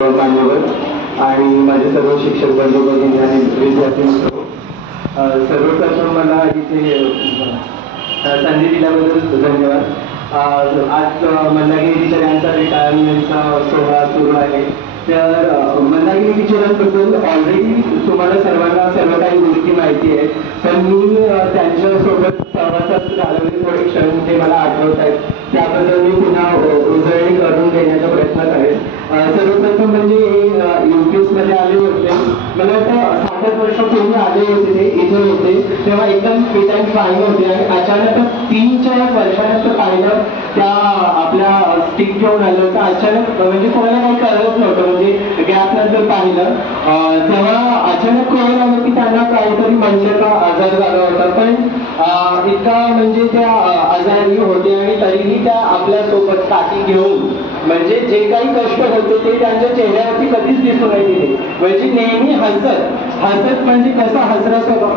मान्यवर आणि माझे सर्व शिक्षक बंधू भगिनी आणि विद्यार्थी मित्र, सर्वप्रथम मला इथे संधी दिल्याबद्दल धन्यवाद. आज मंदाकिनी टीचर यांचा रिटायरमेंटचा सोहळा सुरू आहे. तर मंदाकिनी टीचरांबद्दल ऑलरेडी तुम्हाला सर्वांना सर्व काही गोष्टी माहिती आहे, पण मी त्यांच्यासोबत प्रवासात घालवले थोडे क्षण ते मला आठवत आहेत, त्याबद्दल मी पुन्हा उजळणी करून देण्याचा प्रयत्न करेन. सर्वप्रथम म्हणजे UPS मध्ये आले होते, मला वाटतं 7 वर्षापूर्वी आले होते ते इथे होते, तेव्हा एकदम फिट अँड फाईन होते आणि अचानक 3-4 वर्षानंतर पाहिलं त्या आपल्या स्टिक घेऊन आलं होतं. अचानक म्हणजे कोणाला काही कळत नव्हतं, म्हणजे गॅप नंतर पाहिलं तेव्हा अचानक कळलं आलं की त्यांना काहीतरी मंडळाचा आजार झाला होता, पण इतका म्हणजे त्या आजारी होते आणि तरीही त्या आपल्या सोबत काठी घेऊन म्हणजे जे काही कष्ट होते ते त्यांच्या चेहऱ्यावरती कधीच दिसून नाही दिले, म्हणजे नेहमी हसत हसत म्हणजे कसा हसरा स्वभाव